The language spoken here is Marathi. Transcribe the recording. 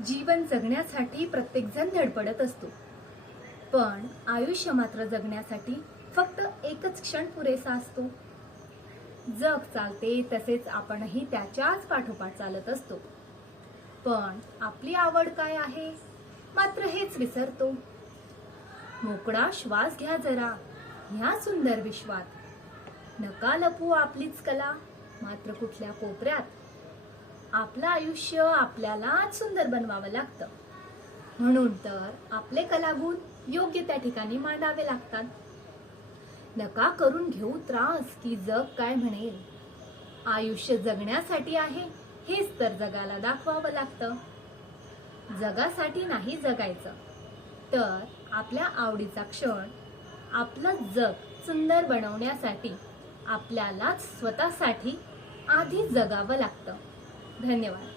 जीवन जगण्यासाठी प्रत्येकजण धडपडत असतो, पण आयुष्य मात्र जगण्यासाठी फक्त एकच क्षण पुरेसा असतो. जग चालते तसेच आपणही त्याच्याच पाठोपाठ चालत असतो, पण आपली आवड काय आहे मात्र हेच विसरतो. मोकळा श्वास घ्या जरा ह्या सुंदर विश्वात, नका लपू आपलीच कला मात्र कुठल्या कोपऱ्यात. आपलं आयुष्य आपल्यालाच सुंदर बनवावं लागतं, म्हणून तर आपले कलागुण योग्य त्या ठिकाणी मांडावे लागतात. नका करून घेऊ त्रास की जग काय म्हणेल. आयुष्य जगण्यासाठी आहे हेच तर जगाला दाखवावं लागतं. जगासाठी नाही जगायचं, तर आपल्या आवडीचा क्षण, आपलं जग सुंदर बनवण्यासाठी आपल्यालाच स्वतःसाठी आधी जगावं लागतं. धन्यवाद.